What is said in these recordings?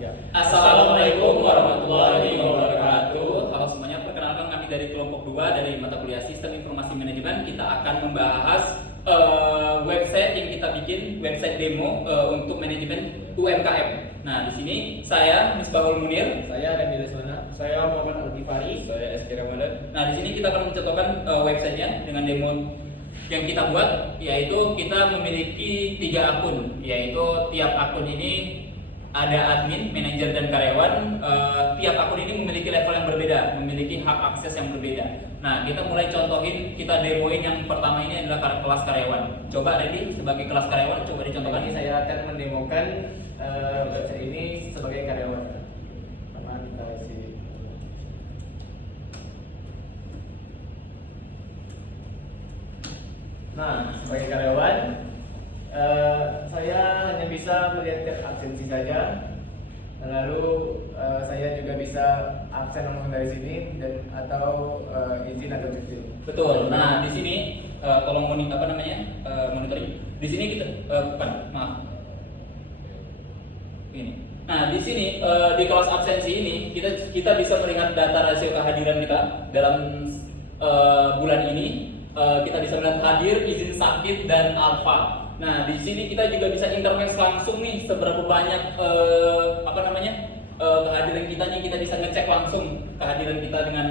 Assalamualaikum warahmatullahi wabarakatuh. Halo semuanya, perkenalkan kami dari kelompok 2 dari mata kuliah Sistem Informasi Manajemen. Kita akan membahas website yang kita bikin, website demo untuk manajemen UMKM. Nah, di sini saya Misbahul Munir, Saya Daniel Lesmana, saya Muhammad Al-Ghifari, Saya SK Ramadan. Nah, di sini kita akan mencontohkan websitenya dengan demo yang kita buat, yaitu kita memiliki 3 akun, yaitu tiap akun ini ada admin, manajer, dan karyawan. Tiap akun ini memiliki level yang berbeda, memiliki hak akses yang berbeda. Nah, kita mulai contohin, kita demoin yang pertama ini adalah kelas karyawan. Coba Randy sebagai kelas karyawan, coba dicontohkan. ini saya akan mendemokan website ini sebagai karyawan. Pertama kita isi. Nah, sebagai karyawan, saya hanya bisa melihat tab absensi saja. Lalu saya juga bisa absen langsung dari sini dan atau izin atau cuti. Betul. Nah, di sini tolong monitoring. Di sini kita maaf. Ini. Nah, di sini di kelas absensi ini kita bisa melihat data rasio kehadiran kita dalam bulan ini. Kita bisa melihat hadir, izin sakit, dan alfa. Nah, di sini kita juga bisa interface langsung nih seberapa banyak kehadiran kita nih, kita bisa ngecek langsung kehadiran kita dengan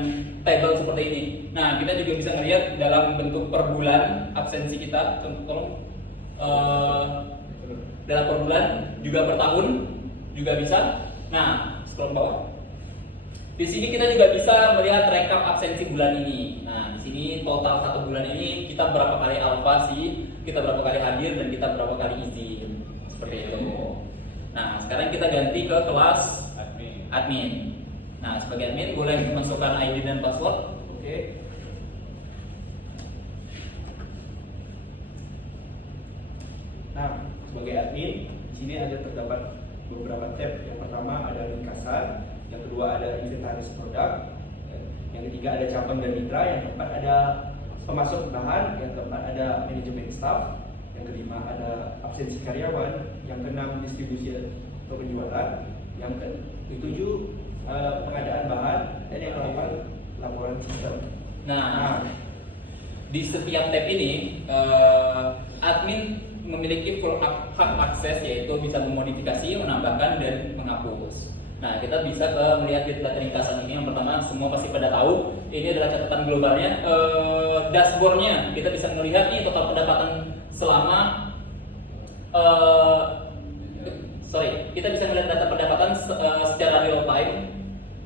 table seperti ini. Nah, kita juga bisa melihat dalam bentuk per bulan absensi kita, tolong dalam per bulan, juga per tahun juga bisa. Nah, scroll bawah. Di sini kita juga bisa melihat rekap absensi bulan ini. Nah, di sini total 1 bulan ini kita berapa kali alfa sih, kita berapa kali hadir, dan kita berapa kali izin. Seperti itu. Nah, sekarang kita ganti ke kelas admin. Nah, sebagai admin boleh masukkan ID dan password. Oke. Nah, sebagai admin, di sini ada terdapat beberapa tab. Yang pertama ada ringkasan, yang kedua ada inventaris produk, yang ketiga ada cabang dan mitra, yang keempat ada pemasok bahan, yang keempat ada manajemen staff, yang kelima ada absensi karyawan, yang keenam distribusi atau penjualan, yang ketujuh pengadaan bahan, dan yang kedelapan laporan sistem. Nah, di setiap tab ini admin memiliki full hak akses, yaitu bisa memodifikasi, menambahkan, dan menghapus. Nah, kita bisa melihat di ringkasan ini. Yang pertama, semua pasti pada tahu ini adalah catatan globalnya, dashboardnya. Kita bisa melihat nih total pendapatan selama kita bisa melihat data pendapatan secara real time,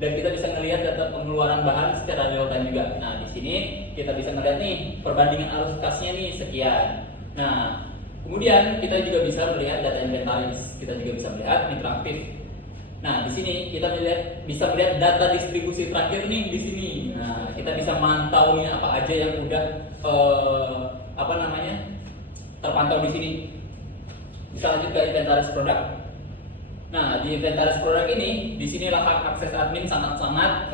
dan kita bisa melihat data pengeluaran bahan secara real time juga. Nah, di sini kita bisa melihat nih perbandingan arus kasnya nih sekian. Nah, kemudian kita juga bisa melihat data inventaris. Kita juga bisa melihat mitra aktif. Nah, di sini kita bisa melihat data distribusi terakhir nih di sini. Nah, kita bisa mantau nih apa aja yang udah terpantau di sini. Bisa lanjut ke inventaris produk. Nah, di inventaris produk ini, di sinilah hak akses admin sangat-sangat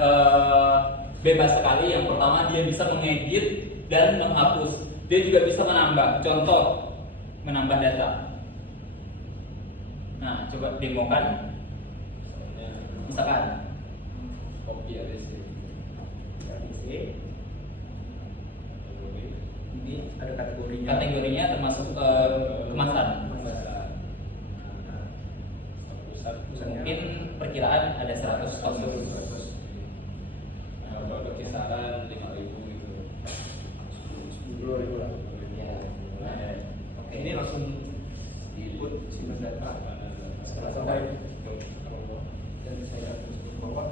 bebas sekali. Yang pertama, dia bisa mengedit dan menghapus. Dia juga bisa menambah. Contoh, menambah data. Nah, coba demokan. Misalkan Kopi ADC. Ini ada kategorinya. kategorinya termasuk kemasan. Mungkin perkiraan ada 100 ton. Kalau kisaran 5.000 gitu. 10.000 lah. Ya. Oke. Ini langsung diinput simas data. Setelah selesai dan saya terus ke bawah.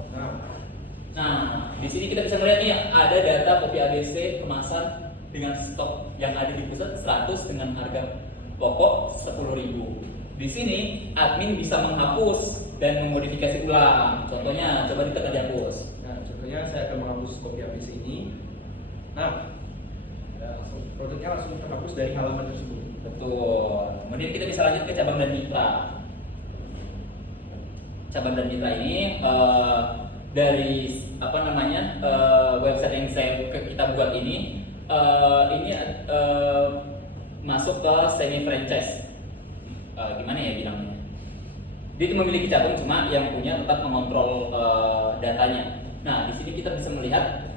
Nah, di sini kita bisa melihat nih ada data kopi ABC kemasan dengan stok yang ada di pusat 100 dengan harga pokok 10.000. Di sini admin bisa menghapus dan memodifikasi ulang. Contohnya, coba ditekan dihapus. Nah, contohnya saya akan menghapus kopi ABC ini. Nah, produknya langsung terhapus dari halaman tersebut. Betul. Kemudian kita bisa lanjut ke cabang dan mitra. Cabang dan mitra ini dari website yang kita buat ini masuk ke semi franchise. Gimana ya bilangnya? Dia memiliki cabang, cuma yang punya tetap mengontrol datanya. Nah, di sini kita bisa melihat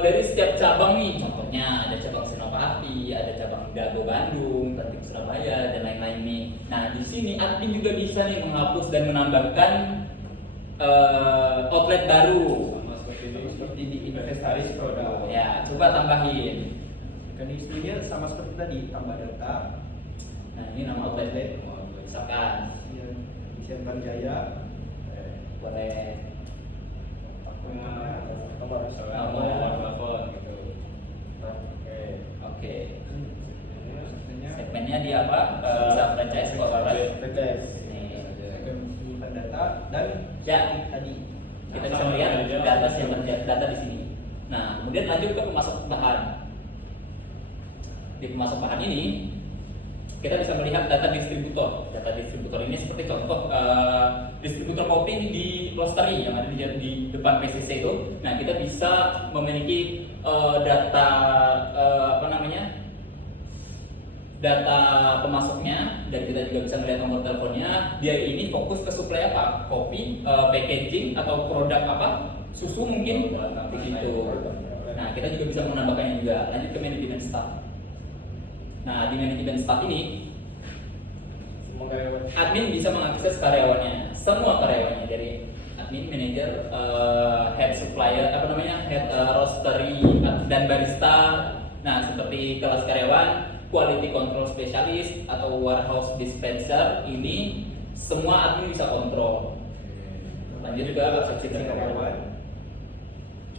dari setiap cabang nih, contohnya ada cabang Senopati, ada cabang Dago Bandung, Tanjung Surabaya, dan lain-lain nih. Nah, di sini admin juga bisa nih menghapus dan menambahkan outlet baru. Sama seperti ini. Seperti di inventaris produk. Ya, coba tambahin. Mekanismenya sama seperti tadi, tambah data. Nah, ini nama outlet. Misalkan, Ya, di Sentan Jaya. boleh Nomor telepon gitu. Oke. Ini Segmennya di apa? Bisa franchise corporate. Franchise. Nih. Menyimpan data dan Ya, tadi kita bisa melihat data di sini. Nah, kemudian lanjut ke pemasok bahan. Di pemasok bahan ini kita bisa melihat data distributor. Data distributor ini seperti contoh distributor kopi di roastery yang ada di depan PCC itu. Nah, kita bisa memiliki data data pemasoknya, dan kita juga bisa melihat nomor teleponnya. Dia ini fokus ke suplai apa? Kopi, packaging, atau produk apa? Susu mungkin, begitu. Nah, kita juga bisa menambahkannya juga. Lanjut ke manajemen staff. Nah, di manajemen staff ini, semua karyawan. admin bisa mengakses karyawannya, semua karyawannya, dari admin, manajer, head supplier, head roastery dan barista. Nah, seperti kelas karyawan, quality control specialist atau warehouse dispenser, ini semua admin bisa kontrol. Lanjut juga seksi karyawan.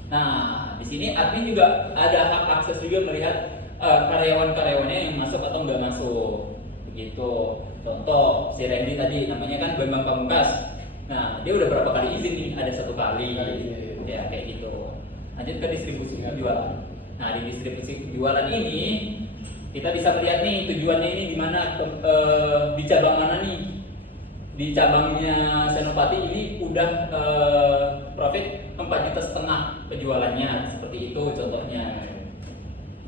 Nah, di sini admin juga ada hak akses juga melihat karyawan-karyawannya yang masuk atau nggak masuk, begitu. Contoh si Randy tadi, namanya kan Bambang Pamungkas. Nah, dia udah berapa kali izin nih? Ada 1 kali, ya kayak gitu. Lanjut ke distribusi penjualan. Nah, di distribusi penjualan ini kita bisa melihat nih tujuannya ini di mana, di cabang mana nih. Di cabangnya Senopati ini udah profit 4,5 juta penjualannya, seperti itu contohnya.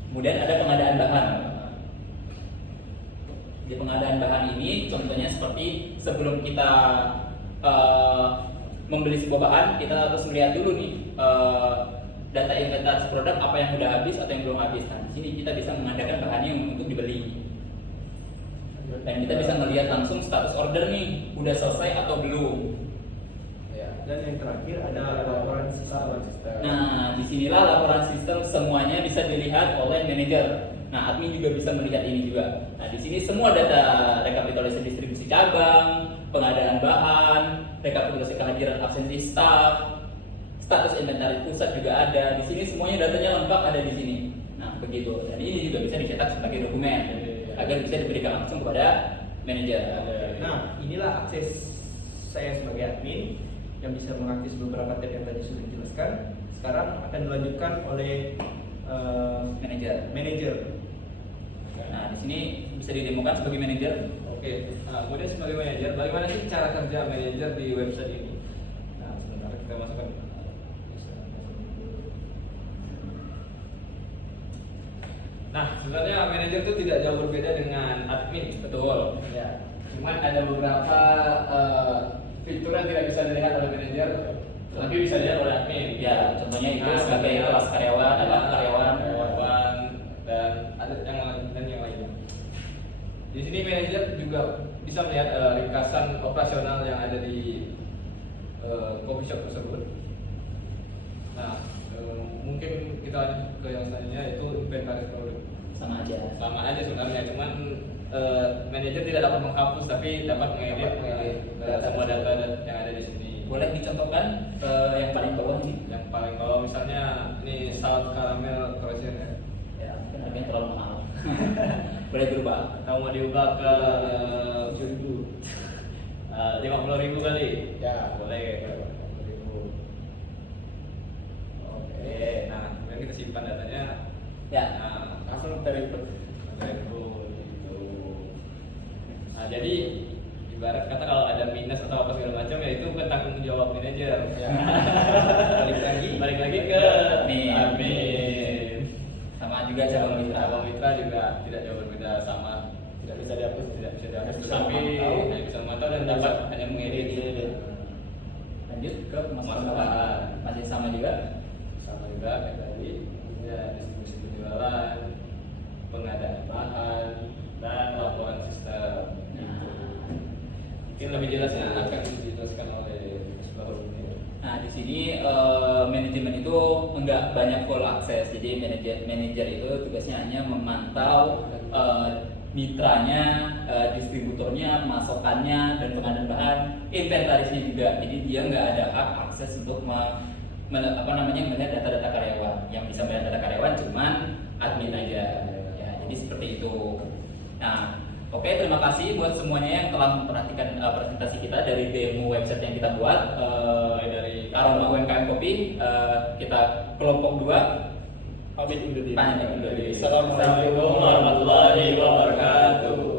Kemudian ada pengadaan bahan. Di pengadaan bahan ini contohnya seperti sebelum kita membeli sebuah bahan, kita harus melihat dulu nih data inventaris produk apa yang udah habis atau yang belum habis. Nah, di sini kita bisa mengadakan bahannya yang untuk dibeli. Dan kita bisa melihat langsung status order nih, udah selesai atau belum. Ya. Dan yang terakhir ada laporan sistem. Nah, disinilah laporan sistem semuanya bisa dilihat oleh manajer. Nah, admin juga bisa melihat ini juga. Nah, di sini semua data rekapitulasi distribusi cabang, pengadaan bahan, rekapitulasi kehadiran absensi staff, status inventaris pusat juga ada. Di sini semuanya datanya lengkap ada di sini. Nah, begitu. Dan ini juga bisa dicetak sebagai dokumen agar bisa diberikan langsung kepada manajer. Nah, inilah akses saya sebagai admin yang bisa mengakses beberapa tab yang tadi sudah dijelaskan. Sekarang akan dilanjutkan oleh manajer. Nah, di sini bisa didemokan sebagai manajer. Oke. Nah, kemudian sebagai manajer, bagaimana sih cara kerja manajer di website ini? Nah, sebentar kita masukkan. Nah, sebenarnya manajer itu tidak jauh berbeda dengan admin. Betul. Ya. Cuman ada beberapa fitur yang tidak bisa dilihat oleh manajer, tapi bisa dilihat oleh admin. Ya, contohnya itu Nah, sebagai contohnya kelas karyawan, ada karyawan. dan ada yang lainnya. Di sini manajer juga bisa melihat ringkasan operasional yang ada di coffee shop tersebut. Nah, mungkin kita lanjut ke yang selanjutnya, yaitu inventaris produk. Sama aja. Sama aja sebenarnya, cuman manajer tidak dapat menghapus tapi dapat mengedit semua data yang ada di sini. Boleh dicontohkan yang paling bawah ini? Yang paling bawah misalnya ini salt caramel croissant ya. Ya, mungkin harganya terlalu mahal. Boleh berubah. Atau mau diubah ke 50.000 kali? Ya, boleh. 50.000. Oke, nah kemudian kita simpan datanya. Ya. Nah, langsung dari input gitu. Nah, jadi ibarat kata kalau ada minus atau apa segala macam ya itu bukan tanggung jawab manajer. Ya. balik lagi ke admin. Sama juga cabang mitra. Cabang mitra juga tidak jauh berbeda, sama, tidak bisa dihapus, tapi hanya bisa memantau dan dapat hanya mengedit. Lanjut ke Pemasukan pemasukan bahan. masih sama juga. Sama juga kayak tadi, ya distribusi penjualan, pengadaan bahan, dan laporan sistem. Nah. Mungkin lebih jelasnya akan dijelaskan oleh Bapak ini. Nah, di sini manajemen itu enggak banyak full akses. Jadi manajer itu tugasnya hanya memantau mitranya, distributornya, pemasokannya, dan pengadaan bahan, inventarisnya juga. Jadi dia nggak ada hak akses untuk melihat data-data karyawan. Yang bisa melihat data karyawan cuman admin aja. Ya, jadi seperti itu. Nah, oke, terima kasih buat semuanya yang telah memperhatikan presentasi kita dari demo website yang kita buat dari Aroma UMKM Kopi. Kita kelompok 2 Pamit undur diri. pamit undur diri. Assalamualaikum warahmatullahi wabarakatuh.